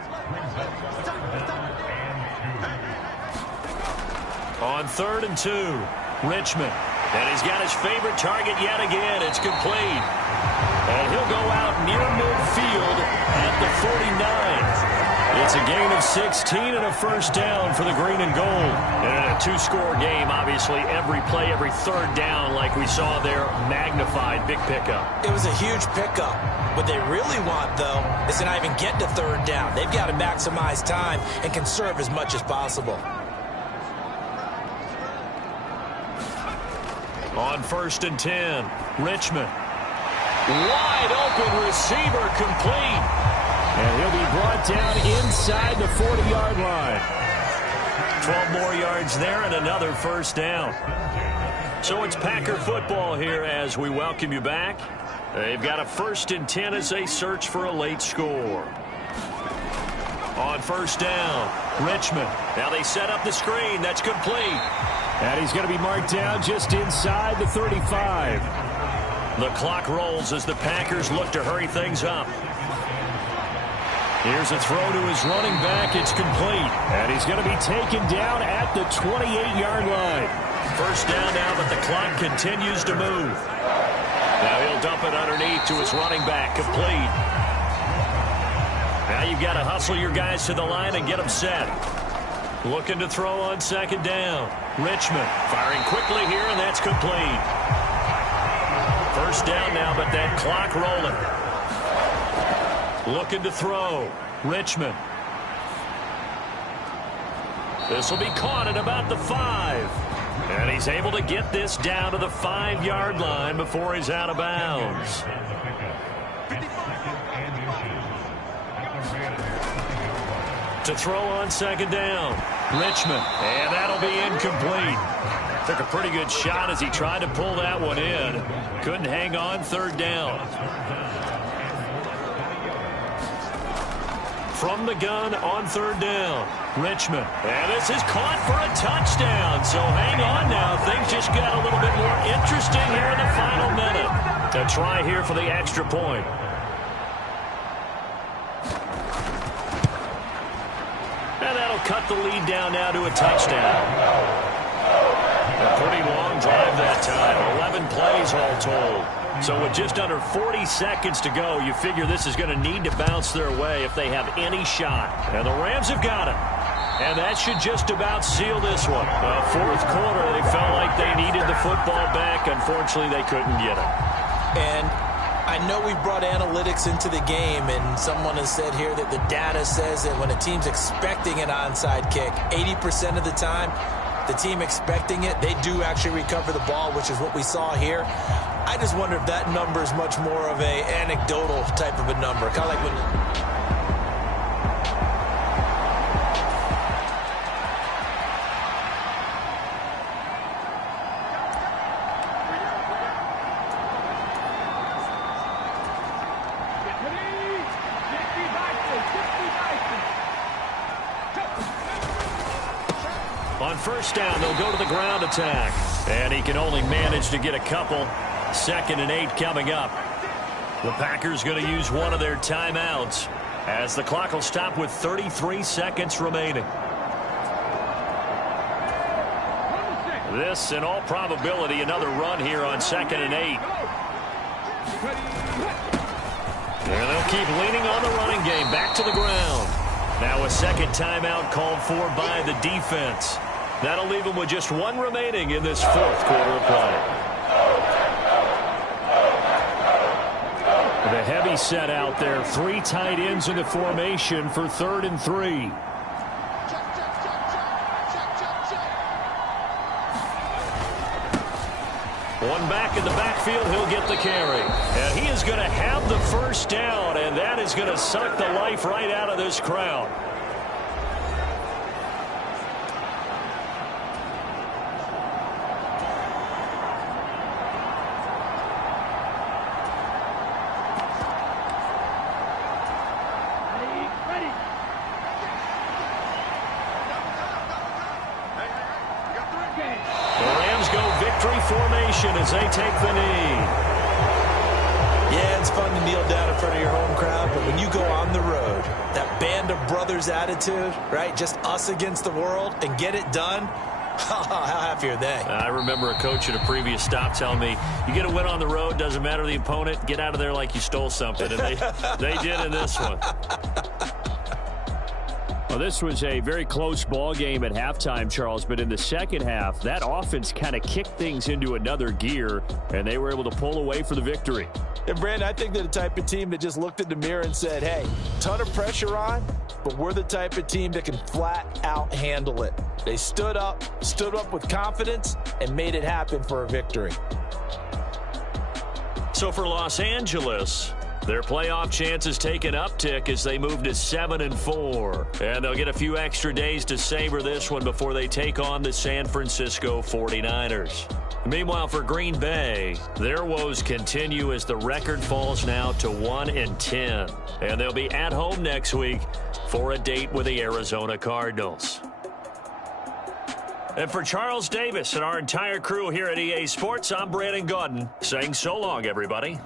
On 3rd and 2, Richmond. And he's got his favorite target yet again. It's complete. And he'll go out near midfield at the 49. It's a gain of 16 and a first down for the green and gold. And in a two-score game, obviously, every play, every third down, like we saw there, magnified. Big pickup. It was a huge pickup. What they really want, though, is to not even get to third down. They've got to maximize time and conserve as much as possible. On 1st and 10, Richmond. Wide open receiver, complete. And he'll be brought down inside the 40-yard line. 12 more yards there and another first down. So it's Packer football here as we welcome you back. They've got a 1st and 10 as they search for a late score. On 1st down, Richmond. Now they set up the screen. That's complete. And he's going to be marked down just inside the 35. The clock rolls as the Packers look to hurry things up. Here's a throw to his running back. It's complete. And he's going to be taken down at the 28-yard line. First down now, but the clock continues to move. Now he'll dump it underneath to his running back. Complete. Now you've got to hustle your guys to the line and get them set. Looking to throw on second down. Richmond firing quickly here, and that's complete. First down now, but that clock rolling. Looking to throw. Richmond. This will be caught at about the 5. And he's able to get this down to the 5-yard line before he's out of bounds. To throw on second down. Richmond. And that'll be incomplete. Took a pretty good shot as he tried to pull that one in. Couldn't hang on. Third down. From the gun on third down, Richmond. And this is caught for a touchdown. So hang on now. Things just got a little bit more interesting here in the final minute. To try here for the extra point. And that'll cut the lead down now to a touchdown. A pretty long drive that time. 11 plays all told. So with just under 40 seconds to go, you figure this is going to need to bounce their way if they have any shot. And the Rams have got it. And that should just about seal this one. Fourth quarter, they felt like they needed the football back. Unfortunately, they couldn't get it. And I know we brought analytics into the game, and someone has said here that the data says that when a team's expecting an onside kick, 80% of the time, the team expecting it, they do actually recover the ball, which is what we saw here. I just wonder if that number is much more of a anecdotal type of a number. Kind of like when... On first down, they'll go to the ground attack. And he can only manage to get a couple. 2nd and 8 coming up. The Packers going to use one of their timeouts as the clock will stop with 33 seconds remaining. This, in all probability, another run here on 2nd and 8. And they'll keep leaning on the running game. Back to the ground. Now a second timeout called for by the defense. That'll leave them with just one remaining in this 4th quarter of play. The heavy set out there. 3 tight ends in the formation for 3rd and 3. One back in the backfield, he'll get the carry. And he is going to have the first down, and that is going to suck the life right out of this crowd. Formation as they take the knee. Yeah, it's fun to kneel down in front of your home crowd, but when you go on the road, that band of brothers attitude, right? Just us against the world and get it done. How happy are they? I remember a coach at a previous stop telling me, you get a win on the road, doesn't matter the opponent, get out of there like you stole something. And they did in this one. Well, this was a very close ball game at halftime, Charles, but in the second half, that offense kind of kicked things into another gear, and they were able to pull away for the victory. And, Brandon, I think they're the type of team that just looked in the mirror and said, hey, ton of pressure on, but we're the type of team that can flat out handle it. They stood up with confidence, and made it happen for a victory. So for Los Angeles, their playoff chances take an uptick as they move to 7-4. And they'll get a few extra days to savor this one before they take on the San Francisco 49ers. Meanwhile, for Green Bay, their woes continue as the record falls now to 1-10. And they'll be at home next week for a date with the Arizona Cardinals. And for Charles Davis and our entire crew here at EA Sports, I'm Brandon Gaudin saying so long, everybody.